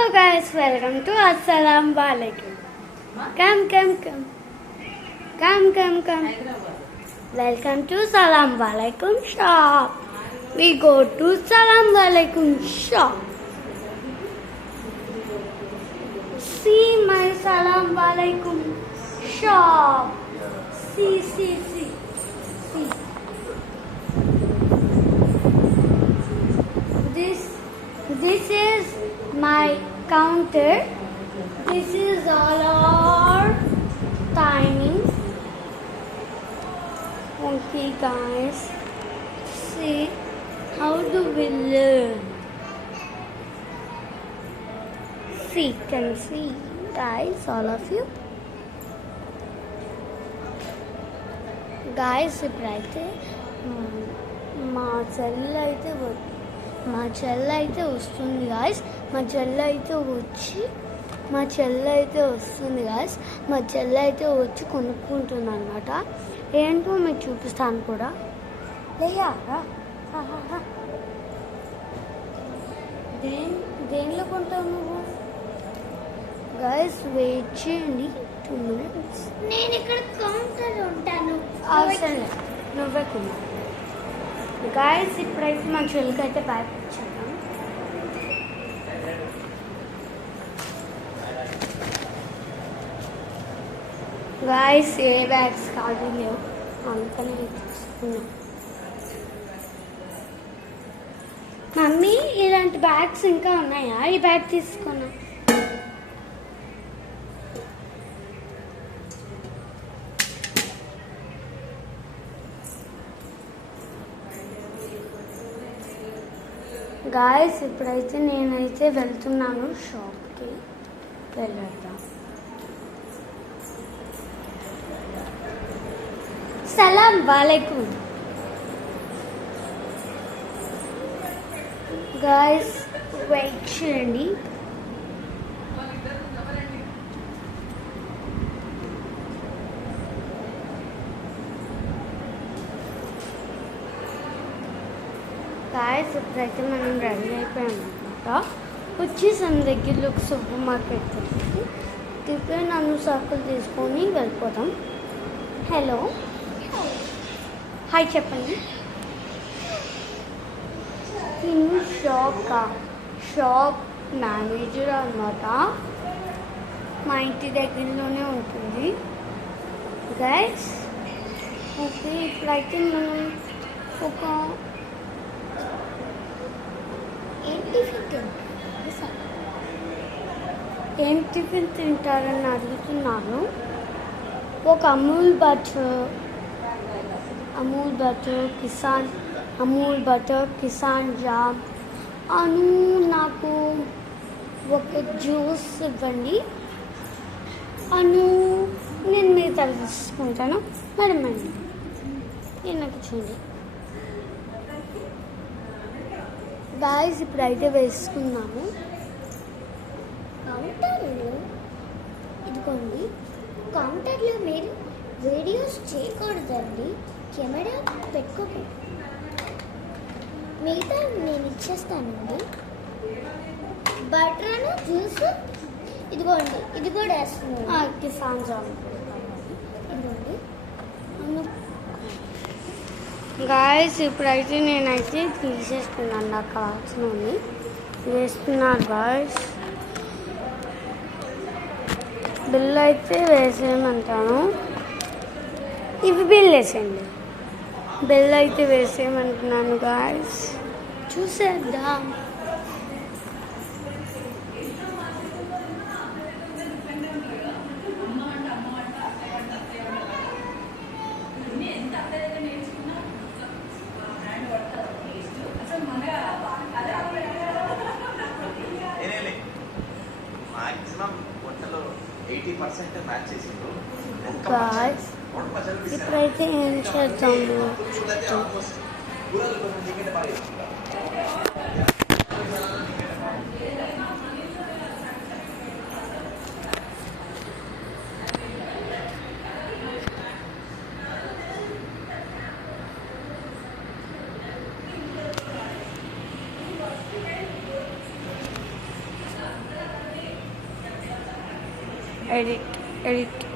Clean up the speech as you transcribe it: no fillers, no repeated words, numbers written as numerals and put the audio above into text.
Hello guys, welcome to Assalamu Alaikum. Come. Welcome to Assalamu Alaikum shop. We go to Assalamu Alaikum shop. See my Assalamu Alaikum shop. See. This is my counter. This is all our timings. Okay guys, see how do we learn? Can see guys, all of you. Guys, ఇప్పుడైతే మా చెల్లి అయితే వస్తుంది guys. మా చెల్లి అయితే వచ్చి కొనుక్కుంటుంది అనమాట. ఏంటో మీకు చూపిస్తాను కూడా. దేనిలో కొంటావు నువ్వు? గాయస్ వెయిట్ చేయండి 2 minutes. నేను ఇక్కడ కౌంటర్ ఉంటాను. అవసరం లేదు, నువ్వే కొను. గాయస్ ఇప్పుడైతే మా చెల్లికి అయితే బ్యాగ్ ఇచ్చాను. గాయస్ ఏ బ్యాగ్స్ కాదు లేవు, అందుకని తీసుకున్నాం. మమ్మీ ఇలాంటి బ్యాగ్స్ ఇంకా ఉన్నాయా? ఈ బ్యాగ్ తీసుకున్నా. గాయస్ ఇప్పుడైతే నేనైతే వెళ్తున్నాను షాప్కి. వెళ్ళొద్దాం. సలాం వాలేకుం. గాయస్ వెయిట్ చేయండి. గాయస్ ఇప్పుడైతే మనం రెడీ అయిపోయామన్నమాట. వచ్చేసాం దగ్గరలో ఒక సూపర్ మార్కెట్ దగ్గరికి. తిప్పి నన్ను సరుకులు తీసుకొని వెళ్ళిపోతాం. హలో, హాయ్ చెప్పండి. నేను షాప్ మేనేజర్ అన్నమాట. మా ఇంటి దగ్గరలోనే ఉంటుంది గైస్. ఓకే, ఇప్పుడైతే మనం ఒక ఏం టిఫిన్ తింటారని అడుగుతున్నాను. ఒక అమూల్ బటర్ కిసాన్ జామ్ అను. నాకు ఒక జ్యూస్ ఇవ్వండి అను. నేను మీరు తెలుసుకుంటాను మేడం అండి. నేను నాకు చూడండి గాయస్. ఇప్పుడైతే వేసుకున్నాము కౌంటర్లో. ఇదిగోండి, కౌంటర్లో మీరు వీడియోస్ చేయకూడదండి. కెమెరా పెట్టుకోకండి. మిగతా నేను ఇచ్చేస్తానండి. బటర్ జ్యూస్ ఇదిగోండి, ఇది కూడా వేస్తున్నాను. కిసాన్ జామ్ ఇదిగోండి. గాయస్ ఇప్పుడైతే నేనైతే తీసేసుకున్నాను నాకు కావాల్సినవి. వేస్తున్నారు గాయస్. బిల్ అయితే వేసేయమంటాను. ఇవి బిల్ వేసేయండి. బిల్ అయితే వేసేయమంటున్నాను గాయస్. చూసేద్దాం. ఇప్పుడైతే ఏం చేద్దాము? Edit edit